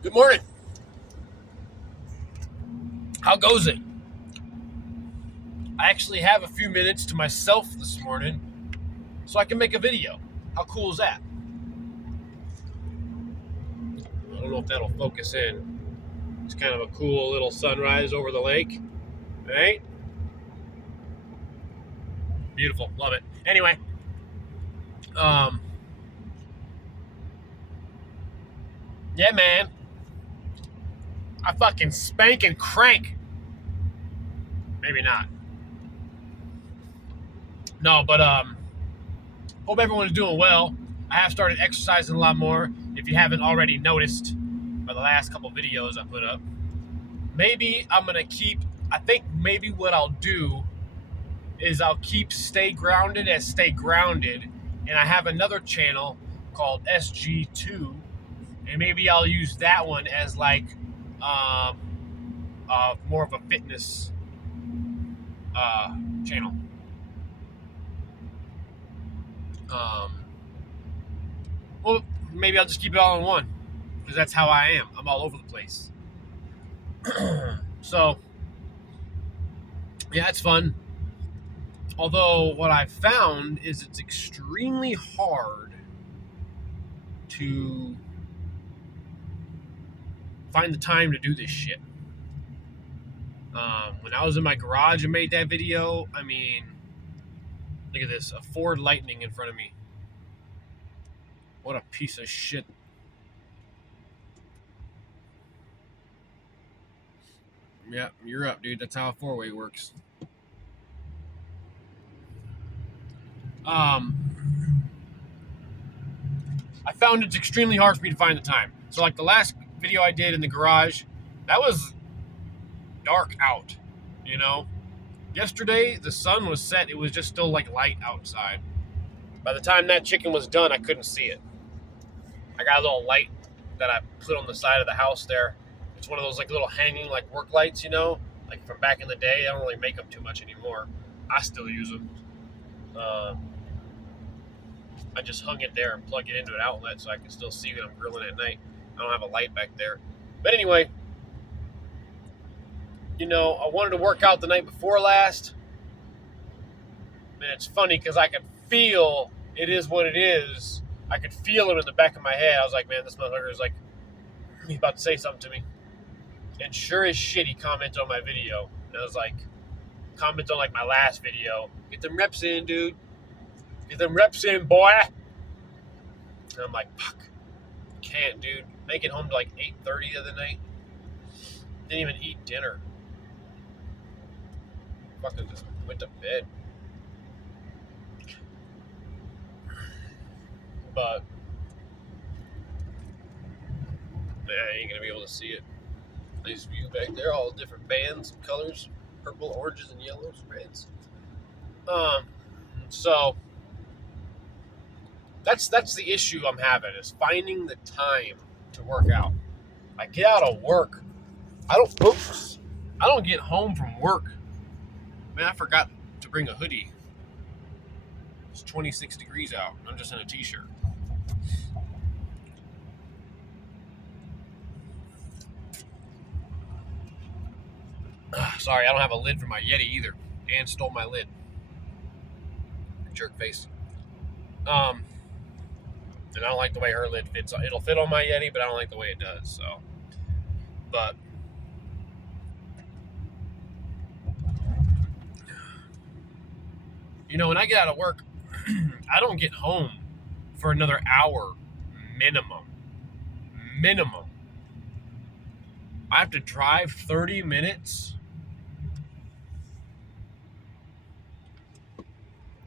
Good morning. How goes it? I actually have a few minutes to myself this morning so I can make a video. How cool is that? I don't know if that'll focus in. It's kind of a cool little sunrise over the lake, right? Beautiful. Love it. Anyway, um, yeah, man. I fucking spank and crank. Maybe not. No, but hope everyone's doing well. I have started exercising a lot more. If you haven't already noticed by the last couple videos I put up, maybe I'm gonna keep. I think maybe what I'll do is I'll keep Stay Grounded as Stay Grounded, and I have another channel called SG2, and maybe I'll use that one as like um, more of a fitness channel. Um, well, maybe I'll just keep it all in one because that's how I am. I'm all over the place. So, yeah, it's fun. Although what I've found is it's extremely hard to find the time to do this shit. When I was in my garage and made that video, I mean, look at this, a Ford Lightning in front of me. What a piece of shit. Yeah, you're up, dude. That's how a four-way works. I found it's extremely hard for me to find the time. So, like the last video I did in the garage, that was dark out, you know? Yesterday, the sun was set. It was just still like light outside. By the time that chicken was done, I couldn't see it. I got a little light that I put on the side of the house there. It's one of those like little hanging like work lights, you know, like from back in the day. I don't really make them too much anymore. I still use them. I just hung it there and plug it into an outlet so I can still see when I'm grilling at night. I don't have a light back there. But anyway, you know, I wanted to work out the night before last. And it's funny because I could feel it is what it is. I could feel it in the back of my head. I was like, man, this motherfucker is like, he's about to say something to me. And sure as shit, he commented on my video. And I was like, comment on like my last video. Get them reps in, dude. Get them reps in, boy. And I'm like, fuck. Can't, dude. Make it home to like 8:30 the other night. Didn't even eat dinner. Fucking just went to bed. But I ain't gonna be able to see it. Nice view back there, all different bands and colors, purple, oranges, and yellows, reds. So that's the issue I'm having is finding the time to work out. I get out of work. I don't get home from work. Man, I forgot to bring a hoodie. It's 26 degrees out. I'm just in a t-shirt. Sorry, I don't have a lid for my Yeti either. Ann stole my lid. Jerk face. And I don't like the way her lid fits. It'll fit on my Yeti, but I don't like the way it does. So, but you know, when I get out of work, I don't get home for another hour minimum. Minimum. I have to drive 30 minutes.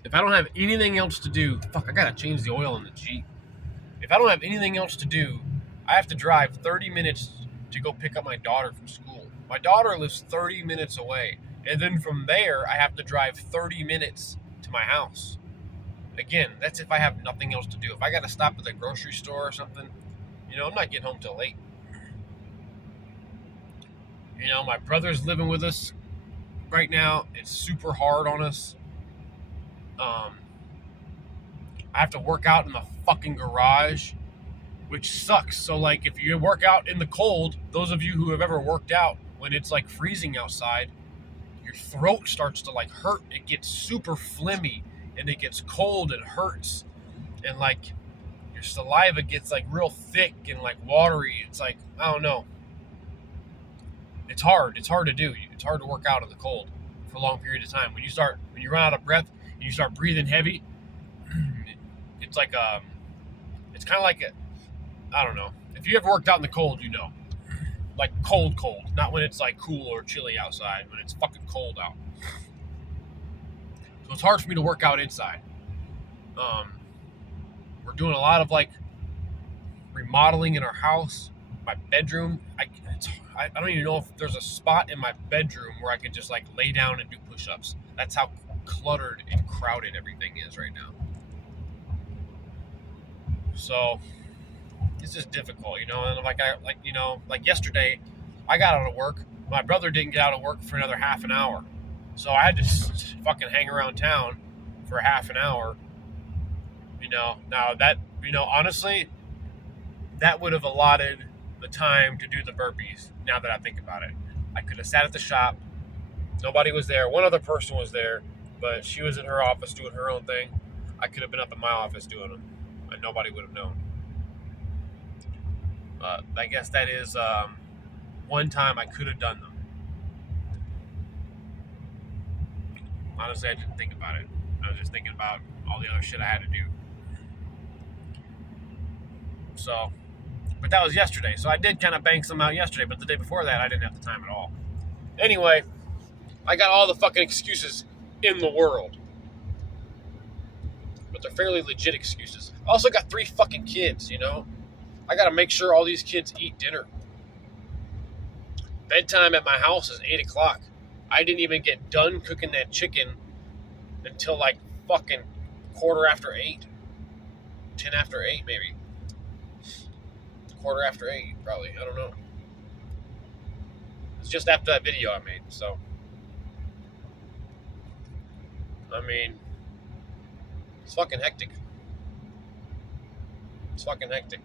If I don't have anything else to do, fuck, I gotta change the oil in the Jeep. If I don't have anything else to do, I have to drive 30 minutes to go pick up my daughter from school. My daughter lives 30 minutes away. And then from there, I have to drive 30 minutes to my house. Again, that's if I have nothing else to do. If I gotta stop at the grocery store or something, you know, I'm not getting home till late. You know, my brother's living with us right now. It's super hard on us. I have to work out in the fucking garage. which sucks. So like if you work out in the cold, those of you who have ever worked out when it's like freezing outside, your throat starts to like hurt. It gets super phlegmy and it gets cold and hurts, and like your saliva gets like real thick and like watery. It's like, I don't know. It's hard. It's hard to do. It's hard to work out in the cold for a long period of time. When you run out of breath and you start breathing heavy, it's like it's kind of like I don't know. If you ever worked out in the cold, you know, like cold, not when it's like cool or chilly outside. When it's fucking cold out. So it's hard for me to work out inside. We're doing a lot of like remodeling in our house. My bedroom, I don't even know if there's a spot in my bedroom where I could just like lay down and do push-ups. That's how cluttered and crowded everything is right now. So it's just difficult, you know. And like yesterday, I got out of work. My brother didn't get out of work for another half an hour, so I had to fucking hang around town for half an hour. You know, now that, you know, honestly, that would have allotted the time to do the burpees. Now that I think about it, I could have sat at the shop. Nobody was there. One other person was there, but she was in her office doing her own thing. I could have been up in my office doing them, and nobody would have known. I guess that is one time I could have done them. Honestly, I didn't think about it. I was just thinking about all the other shit I had to do. So, but that was yesterday. So I did kind of bang some out yesterday, but the day before that, I didn't have the time at all. Anyway, I got all the fucking excuses in the world. But they're fairly legit excuses. I also got 3 fucking kids, you know? I gotta make sure all these kids eat dinner. Bedtime at my house is 8 o'clock. I didn't even get done cooking that chicken until like fucking 8:15. 10 after 8, maybe. 8:15, probably. I don't know. It's just after that video I made, so. I mean, it's fucking hectic. It's fucking hectic.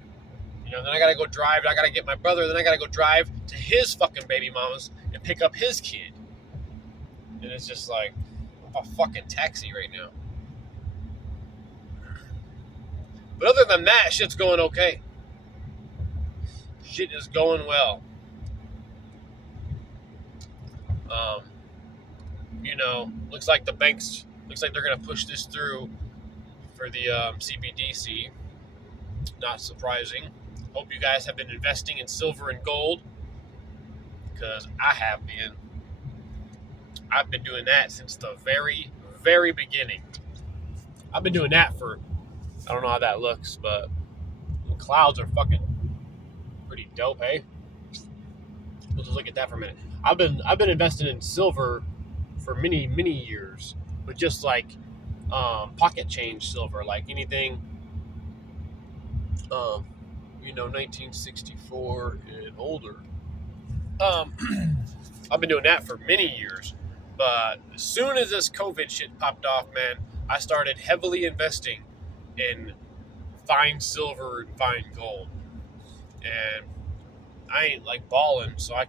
You know, then I gotta go drive. I gotta get my brother. Then I gotta go drive to his fucking baby mama's and pick up his kid. And it's just like a fucking taxi right now. But other than that, shit's going okay. Shit is going well. You know, looks like they're gonna push this through for the CBDC. Not surprising. Hope you guys have been investing in silver and gold, because I have been. I've been doing that since the very, very beginning. I've been doing that for, I don't know how that looks, but the clouds are fucking pretty dope, hey? We'll just look at that for a minute. I've been investing in silver for many, many years, but just like pocket change silver, like anything, 1964 and older. I've been doing that for many years, but as soon as this COVID shit popped off, man, I started heavily investing in fine silver and fine gold, and I ain't like balling, so I'm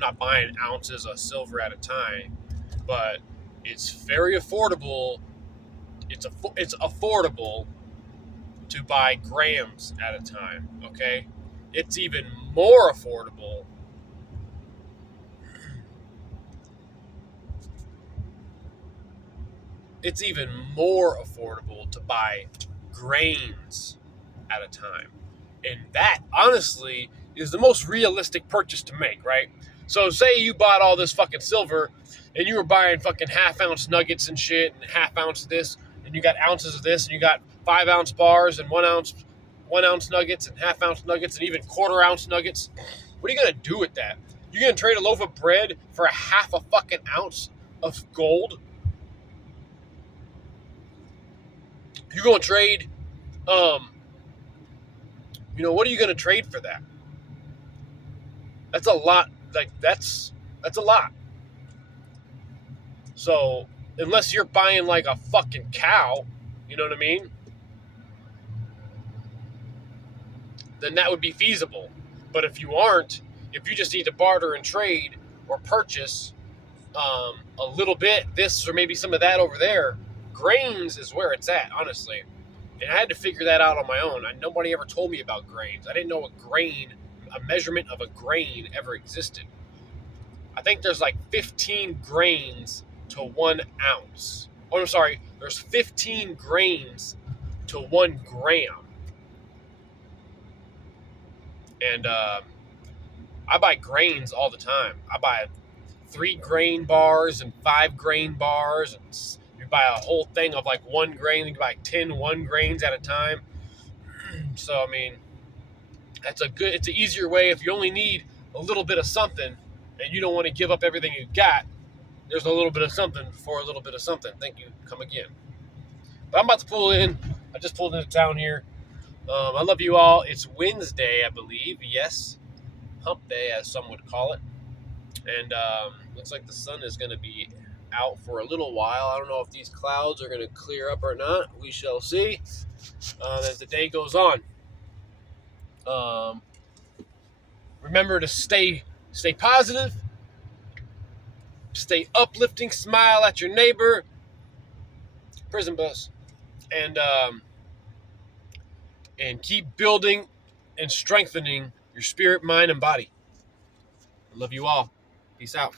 not buying ounces of silver at a time, but it's very affordable. It's affordable to buy grams at a time, okay? It's even more affordable to buy grains at a time. And that, honestly, is the most realistic purchase to make, right? So say you bought all this fucking silver and you were buying fucking half-ounce nuggets and shit and half-ounce this, and you got ounces of this, and you got 5-ounce bars and 1-ounce nuggets and half-ounce nuggets and even quarter-ounce nuggets. What are you going to do with that? You're going to trade a loaf of bread for a half a fucking ounce of gold? You're going to trade, what are you going to trade for that? That's a lot. Like, that's a lot. So, unless you're buying like a fucking cow, you know what I mean? then that would be feasible. But if you aren't, if you just need to barter and trade or purchase a little bit, this or maybe some of that over there, grains is where it's at, honestly. And I had to figure that out on my own. Nobody ever told me about grains. I didn't know a measurement of a grain ever existed. I think there's like 15 grains to 1 ounce. Oh, I'm sorry. There's 15 grains to 1 gram. And I buy grains all the time. I buy 3 grain bars and 5 grain bars. And you buy a whole thing of like 1 grain. You can buy 10 1 grains at a time. So, I mean, it's an easier way. If you only need a little bit of something and you don't want to give up everything you got, there's a little bit of something for a little bit of something. Thank you. Come again. But I'm about to pull in. I just pulled into town here. I love you all. It's Wednesday, I believe. Yes. Hump day, as some would call it. And looks like the sun is going to be out for a little while. I don't know if these clouds are going to clear up or not. We shall see as the day goes on. Remember to stay positive, stay uplifting, smile at your neighbor. Prison bus. And keep building and strengthening your spirit, mind, and body. I love you all. Peace out.